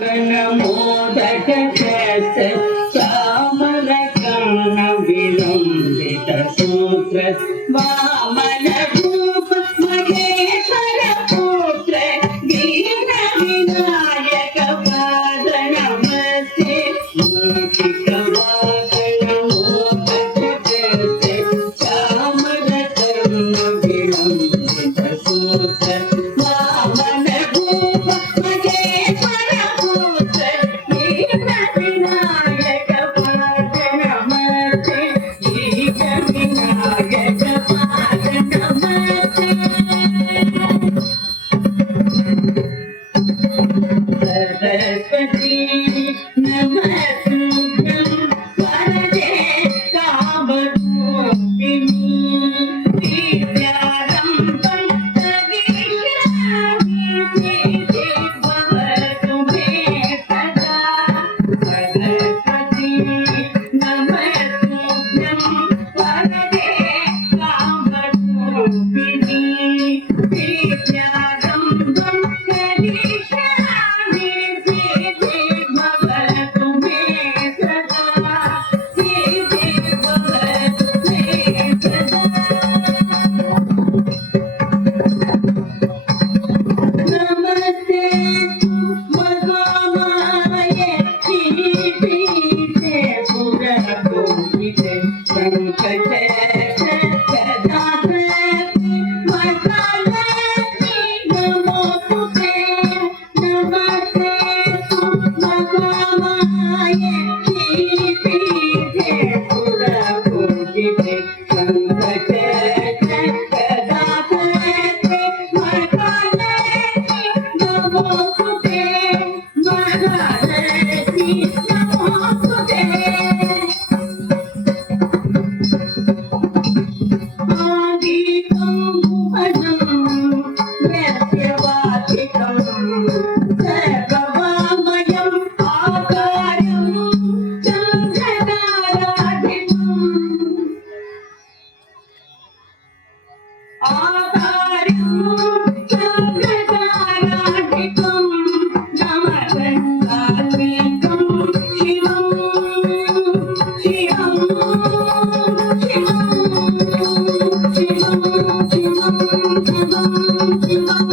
मोदक श्यामल कर्ण विलंबित सूत्र वामन रूप महेश्वर पुत्र दीन विनायक पाद नमस्ते मूषिक वाहन मोदक श्यामल कर्ण विलंबित सूत्र वामन रूप महेश्वर पुत्र दीन विनायक पाद नमस्ते दीन विनायक पाद नमस्ते सरस्वती नमस्तुभ्यं वरदे कामरूपिणी विद्यारम्भं करिष्यामि सिद्धि भवतु मे सदा सरस्वती नमस्तुभ्यं वरदे कामरूपिणी विद्यारम्भं करिष्यामि सिद्धि भवतु मे सदा सिद्धि भवतु मे सदा नमस्ते महामाये श्रीपीठे पुरपूजिते संकटे गदाधरे वरदायिनि नमोस्तुते नमस्ते महामाये श्रीपीठे पुरपूजिते संकटे गदाधरे वरदायिनि नमोस्तुते वरदायिनि नमोस्तुते आदितं भुवनं यस्यवादितं सर्ववामयम् आकारं चन्द्रताराधिपम् आकारं चन्द्रताराधिपं नमस्कारितं शिवं शिवं शिवं शिवं शिवं शिवं शिवं